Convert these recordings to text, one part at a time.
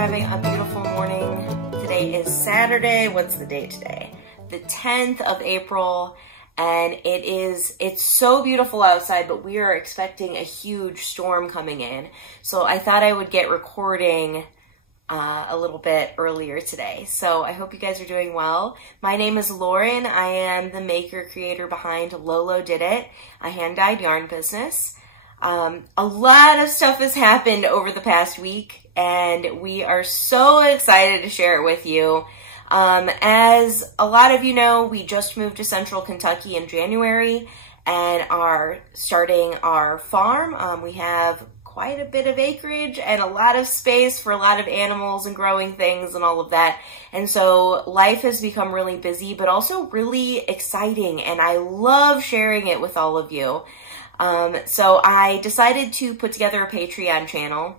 having a beautiful morning. Today is Saturday. What's the date today? The 10th of April, and it's so beautiful outside, but we are expecting a huge storm coming in. So I thought I would get recording a little bit earlier today. So I hope you guys are doing well. My name is Lauren. I am the maker-creator behind Lola Did It, a hand-dyed yarn business. A lot of stuff has happened over the past week, and we are so excited to share it with you. As a lot of you know, we just moved to Central Kentucky in January and are starting our farm. We have quite a bit of acreage and a lot of space for a lot of animals and growing things and all of that. And so life has become really busy, but also really exciting, and I love sharing it with all of you. So I decided to put together a Patreon channel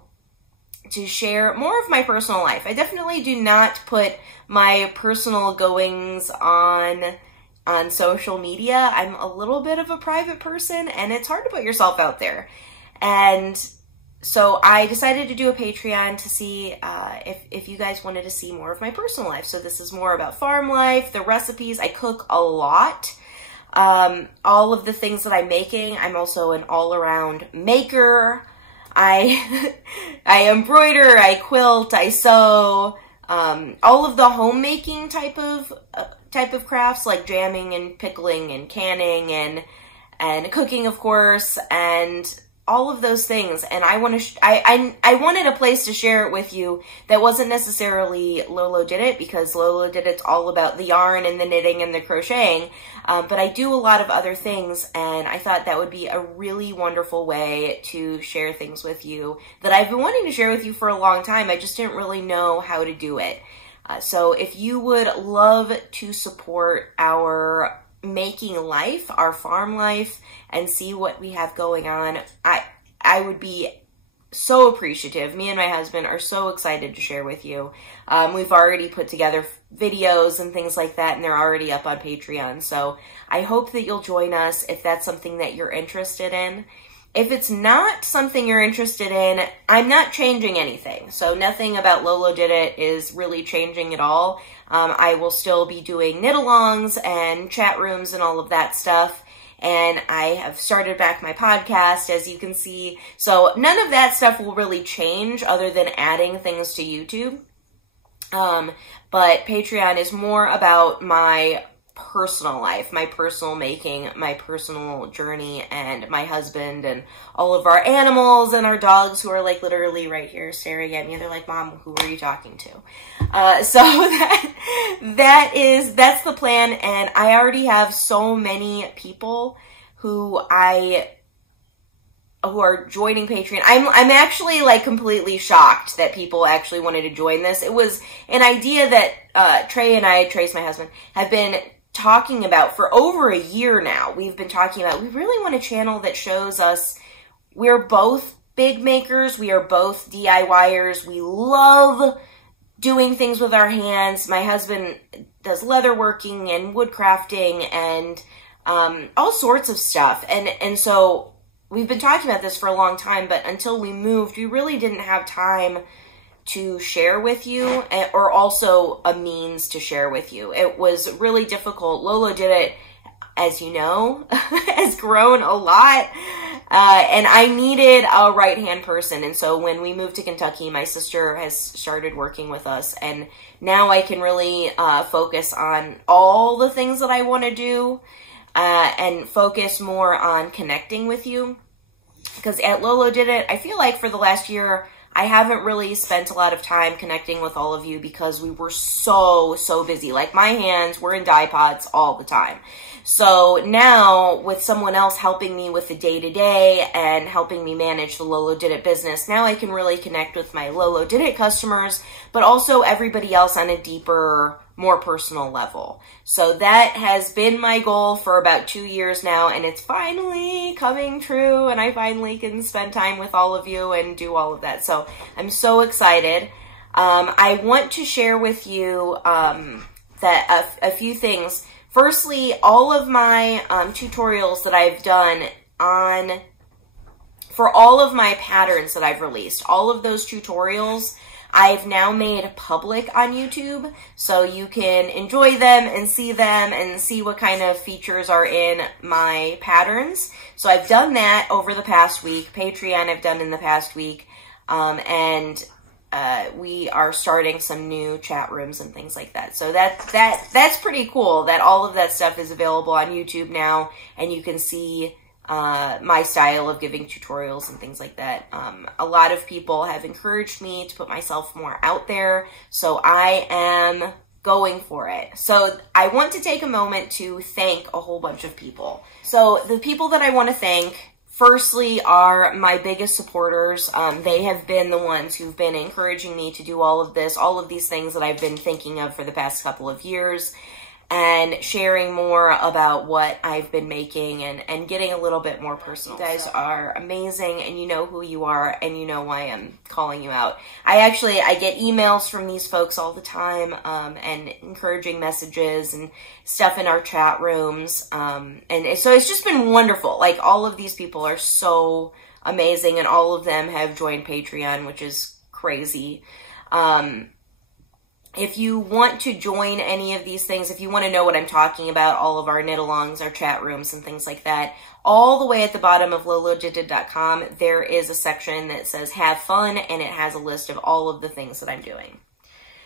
to share more of my personal life. I definitely do not put my personal goings on social media. I'm a little bit of a private person, and it's hard to put yourself out there. And so I decided to do a Patreon to see if you guys wanted to see more of my personal life. So this is more about farm life, the recipes. I cook a lot. All of the things that I'm making. I'm also an all-around maker. I embroider, I quilt, I sew, all of the homemaking type of crafts, like jamming and pickling and canning and cooking, of course, and all of those things. And I wanted a place to share it with you that wasn't necessarily Lola Did It, because Lola Did It's all about the yarn and the knitting and the crocheting. But I do a lot of other things, and I thought that would be a really wonderful way to share things with you that I've been wanting to share with you for a long time. I just didn't really know how to do it. So if you would love to support our making life, our farm life, and see what we have going on, I would be so appreciative. Me and my husband are so excited to share with you. We've already put together videos and things like that, and they're already up on Patreon. So I hope that you'll join us if that's something that you're interested in. If it's not something you're interested in, I'm not changing anything. So nothing about Lola Did It is really changing at all. I will still be doing knit-alongs and chat rooms and all of that stuff. And I have started back my podcast, as you can see. So none of that stuff will really change other than adding things to YouTube. But Patreon is more about my personal life, my personal making, my personal journey, and my husband and all of our animals and our dogs, who are like literally right here staring at me. They're like, "Mom, who are you talking to?" So that's the plan. And I already have so many people who are joining Patreon. I'm actually like completely shocked that people actually wanted to join this. It was an idea that Trace, my husband, have been talking about for over a year now. We've been talking about, we really want a channel that shows us we're both big makers, we are both DIYers, we love doing things with our hands. My husband does leatherworking and woodcrafting and all sorts of stuff. And so we've been talking about this for a long time, but until we moved, we really didn't have time to share with you, or also a means to share with you. It was really difficult. Lola Did It, as you know, has grown a lot, and I needed a right-hand person. And so when we moved to Kentucky, my sister has started working with us, and now I can really focus on all the things that I want to do, and focus more on connecting with you. Because at Lola Did It, I feel like for the last year, I haven't really spent a lot of time connecting with all of you because we were so busy. Like, my hands were in dye pots all the time. So now, with someone else helping me with the day-to-day and helping me manage the Lola Did It business, now I can really connect with my Lola Did It customers, but also everybody else on a deeper, more personal level. So that has been my goal for about 2 years now, and it's finally coming true, and I finally can spend time with all of you and do all of that. So I'm so excited. I want to share with you that a few things. Firstly, all of my tutorials that I've done for all of my patterns that I've released, all of those tutorials I've now made public on YouTube, so you can enjoy them and see what kind of features are in my patterns. So I've done that over the past week. Patreon I've done in the past week, and we are starting some new chat rooms and things like that. So that's pretty cool that all of that stuff is available on YouTube now, and you can see my style of giving tutorials and things like that. A lot of people have encouraged me to put myself more out there, so I am going for it. So I want to take a moment to thank a whole bunch of people. So the people that I want to thank, firstly, are my biggest supporters. They have been the ones who've been encouraging me to do all of this, all of these things that I've been thinking of for the past couple of years, and sharing more about what I've been making and getting a little bit more personal. You guys are amazing, and you know who you are, and you know why I'm calling you out. I get emails from these folks all the time, and encouraging messages and stuff in our chat rooms. And so it's just been wonderful. Like, all of these people are so amazing, and all of them have joined Patreon, which is crazy. If you want to join any of these things, if you want to know what I'm talking about, all of our knit-alongs, our chat rooms, and things like that, all the way at the bottom of lolodidit.com, there is a section that says Have Fun, and it has a list of all of the things that I'm doing.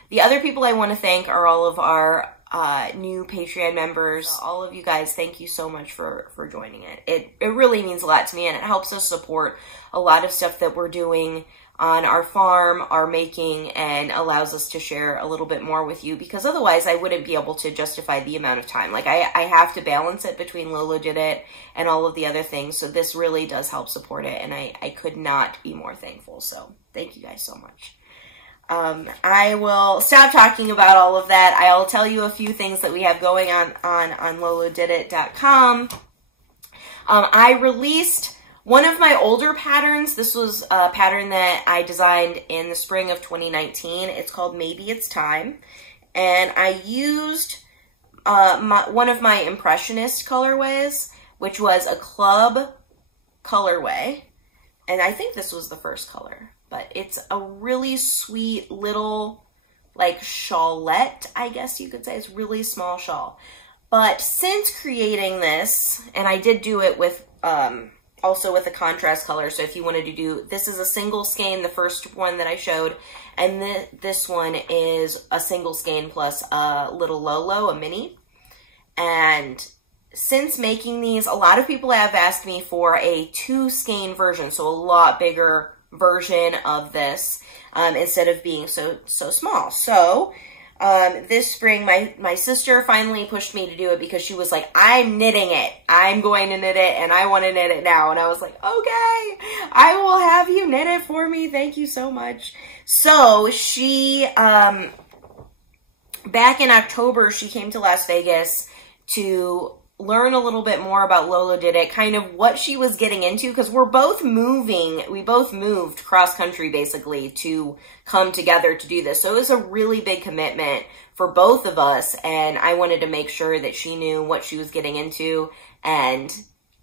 The other people I want to thank are all of our new Patreon members. All of you guys, thank you so much for joining it. It really means a lot to me, and it helps us support a lot of stuff that we're doing on our farm, our making, and allows us to share a little bit more with you, because otherwise I wouldn't be able to justify the amount of time. Like, I have to balance it between Lola Did It and all of the other things, so this really does help support it, and I could not be more thankful. So thank you guys so much. I will stop talking about all of that. I'll tell you a few things that we have going on lolodidit.com. I released one of my older patterns. This was a pattern that I designed in the spring of 2019. It's called Maybe It's Time. And I used one of my Impressionist colorways, which was a club colorway. And I think this was the first color. But it's a really sweet little, like, shawlette, I guess you could say. It's a really small shawl. But since creating this, and I did do it with also with a contrast color, so if you wanted to do, this is a single skein, the first one that I showed, and this one is a single skein plus a little Lolo, a mini. And since making these, a lot of people have asked me for a 2-skein version, so a lot bigger version of this, instead of being so small. So this spring, my sister finally pushed me to do it, because she was like, I'm knitting it. I'm going to knit it, and I want to knit it now. And I was like, okay, I will have you knit it for me. Thank you so much. So she, back in October, she came to Las Vegas to learn a little bit more about Lola Did It, kind of what she was getting into, because we both moved cross country basically to come together to do this. So it was a really big commitment for both of us, and I wanted to make sure that she knew what she was getting into, and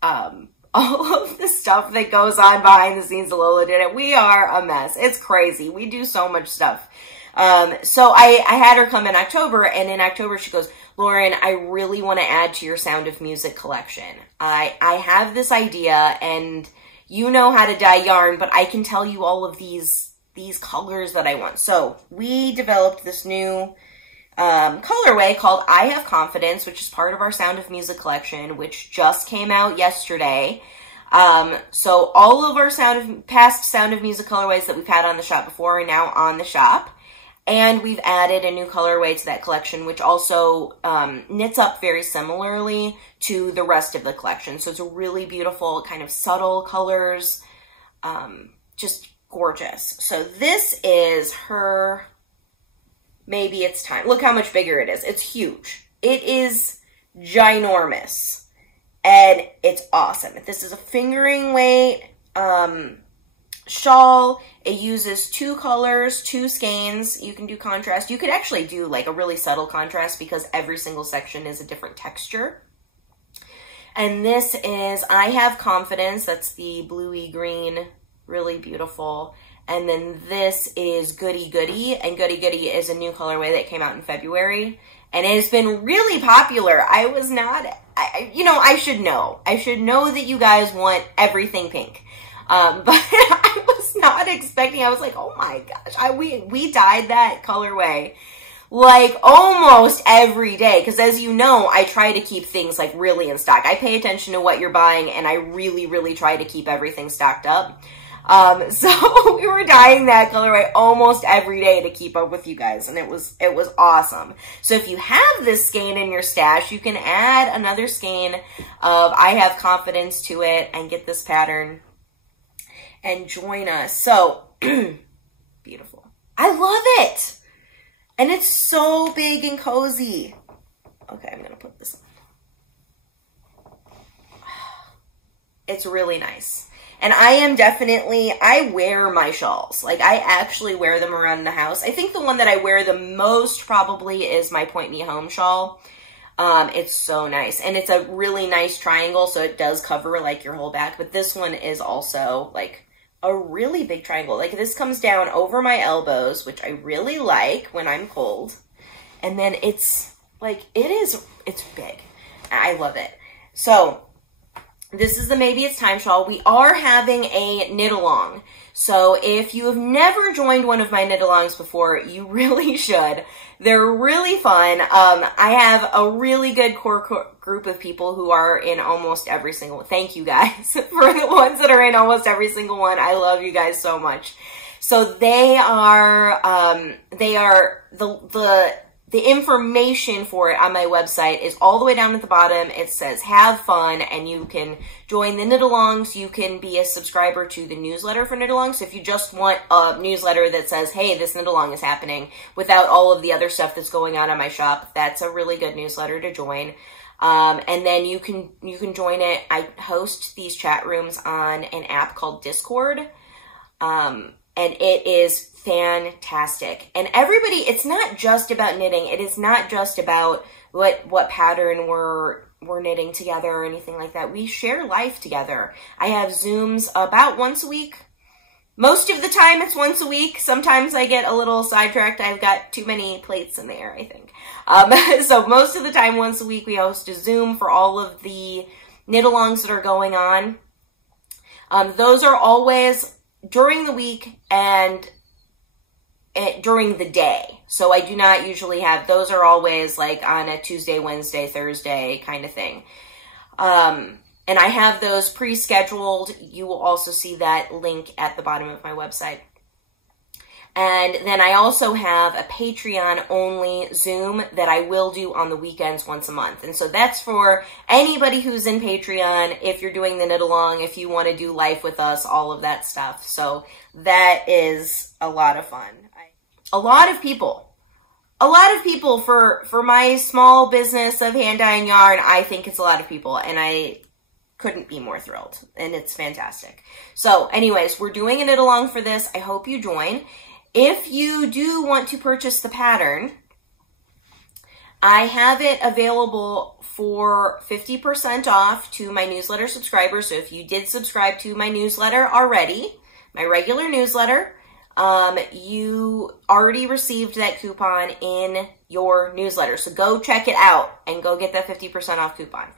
all of the stuff that goes on behind the scenes of Lola Did It. We are a mess. It's crazy. We do so much stuff. So I had her come in October, and in October she goes, Lauren, I really want to add to your Sound of Music collection. I have this idea, and you know how to dye yarn, but I can tell you all of these colors that I want. So we developed this new colorway called I Have Confidence, which is part of our Sound of Music collection, which just came out yesterday. So all of our past Sound of Music colorways that we've had on the shop before are now on the shop. And we've added a new colorway to that collection, which also knits up very similarly to the rest of the collection. So it's a really beautiful, kind of subtle colors, just gorgeous. So this is her Maybe It's Time. Look how much bigger it is. It's huge. It is ginormous, and it's awesome. This is a fingering weight shawl. It uses 2 colors, 2 skeins. You can do contrast. You could actually do like a really subtle contrast, because every single section is a different texture. And this is I Have Confidence. That's the bluey green, really beautiful. And then this is Goody Goody, and Goody Goody is a new colorway that came out in February, and it has been really popular. I was not, I should know. I should know that you guys want everything pink. But I was not expecting, I was like, oh my gosh, we dyed that colorway like almost every day. Because as you know, I try to keep things like really in stock. I pay attention to what you're buying, and I really, really try to keep everything stocked up. So we were dyeing that colorway almost every day to keep up with you guys, and it was awesome. So if you have this skein in your stash, you can add another skein of I Have Confidence to it and get this pattern and join us. So beautiful. I love it. And it's so big and cozy. Okay, I'm going to put this on. It's really nice. And I wear my shawls. Like, I actually wear them around the house. I think the one that I wear the most probably is my Point Me Home shawl. It's so nice. And it's a really nice triangle, so it does cover, like, your whole back. But this one is also, like, a really big triangle. Like, this comes down over my elbows, which I really like when I'm cold. And then it's, like, it's big. I love it. So this is the Maybe It's Time shawl. We are having a knit along. So if you have never joined one of my knit alongs before, you really should. They're really fun. I have a really good core group of people who are in almost every single one. Thank you guys for the ones that are in almost every single one. I love you guys so much. So they are the information for it on my website is all the way down at the bottom. It says have fun, and you can join the knit alongs. You can be a subscriber to the newsletter for knit alongs. So if you just want a newsletter that says, hey, this knit along is happening without all of the other stuff that's going on in my shop, that's a really good newsletter to join. And then you can join it. I host these chat rooms on an app called Discord. And it is fantastic. And everybody, it's not just about knitting. It is not just about what pattern we're knitting together or anything like that. We share life together. I have Zooms about once a week. Most of the time it's once a week. Sometimes I get a little sidetracked. I've got too many plates in the air, I think. So most of the time, once a week, we host a Zoom for all of the knit alongs that are going on. Those are always during the week and during the day. So I do not usually have, those are always like on a Tuesday, Wednesday, Thursday kind of thing. And I have those pre-scheduled. You will also see that link at the bottom of my website. And then I also have a Patreon-only Zoom that I will do on the weekends once a month. And so that's for anybody who's in Patreon, if you're doing the knit along, if you want to do life with us, all of that stuff. So that is a lot of fun. A lot of people for my small business of hand dyeing yarn, I think it's a lot of people, and I couldn't be more thrilled, and it's fantastic. So anyways, we're doing a knit along for this. I hope you join. If you do want to purchase the pattern, I have it available for 50% off to my newsletter subscribers. So if you did subscribe to my newsletter already, my regular newsletter, you already received that coupon in your newsletter. So go check it out and go get that 50% off coupon.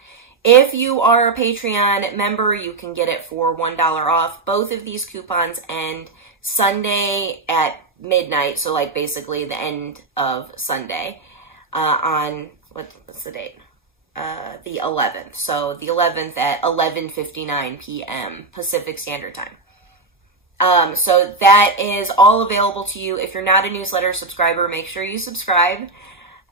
If you are a Patreon member, you can get it for $1 off. Both of these coupons end Sunday at midnight, so like basically the end of Sunday on, what's the date? The 11th. So the 11th at 11:59 p.m. Pacific Standard Time. So that is all available to you. If you're not a newsletter subscriber, make sure you subscribe.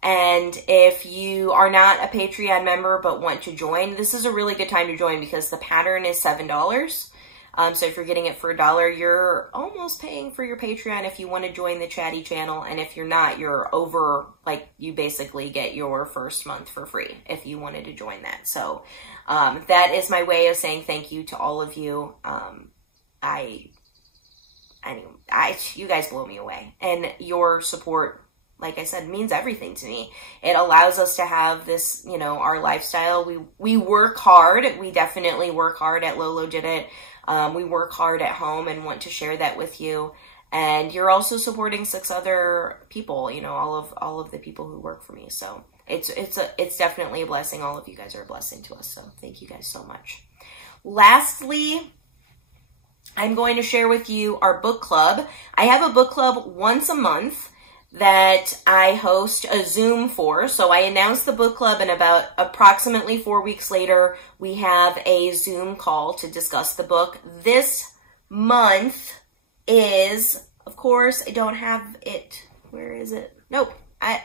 And if you are not a Patreon member but want to join, this is a really good time to join because the pattern is $7. So if you're getting it for $1, you're almost paying for your Patreon if you want to join the chatty channel. And if you're not, you're over, like, you basically get your first month for free if you wanted to join that. So that is my way of saying thank you to all of you. You guys blow me away. And your support, like I said, means everything to me. It allows us to have this, you know, our lifestyle. We work hard. We definitely work hard at Lola Did It. We work hard at home and want to share that with you. And you're also supporting 6 other people, you know, all of the people who work for me. So it's definitely a blessing. All of you guys are a blessing to us. So thank you guys so much. Lastly, I'm going to share with you our book club. I have a book club once a month that I host a Zoom for. So I announced the book club, and about approximately 4 weeks later, we have a Zoom call to discuss the book. This month is, of course, I don't have it. Where is it? Nope.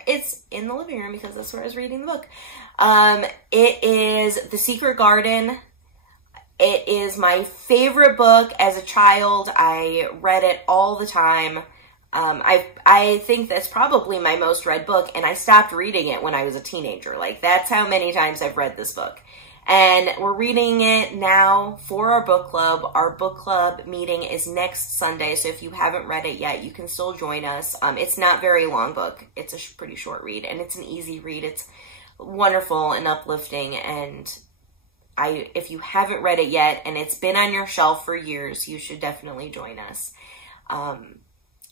It's in the living room because that's where I was reading the book. It is The Secret Garden. It is my favorite book as a child. I read it all the time. I think that's probably my most read book, and I stopped reading it when I was a teenager. Like, that's how many times I've read this book. And we're reading it now for our book club. Our book club meeting is next Sunday, so if you haven't read it yet, you can still join us. It's not very long book. It's a pretty short read, and it's an easy read. It's wonderful and uplifting, and if you haven't read it yet and it's been on your shelf for years, you should definitely join us.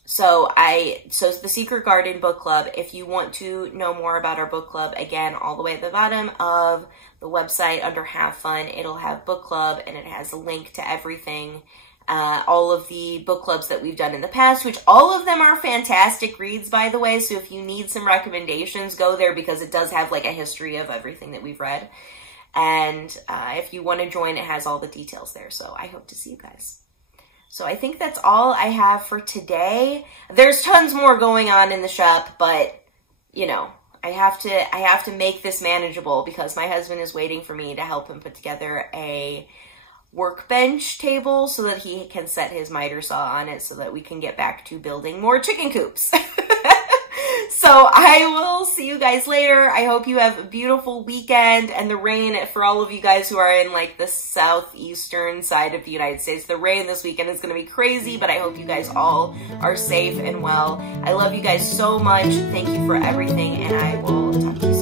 So The Secret Garden Book Club, if you want to know more about our book club, again, all the way at the bottom of the website under Have Fun, it'll have book club, and it has a link to everything. All of the book clubs that we've done in the past, which all of them are fantastic reads, by the way. So if you need some recommendations, go there, because it does have like a history of everything that we've read. And if you want to join, it has all the details there. So I hope to see you guys. So I think that's all I have for today. There's tons more going on in the shop, but you know, I have to make this manageable because my husband is waiting for me to help him put together a workbench table so that he can set his miter saw on it so that we can get back to building more chicken coops. So I will see you guys later. I hope you have a beautiful weekend, and the rain, for all of you guys who are in like the southeastern side of the United States, the rain this weekend is going to be crazy, but I hope you guys all are safe and well. I love you guys so much. Thank you for everything, and I will talk to you soon.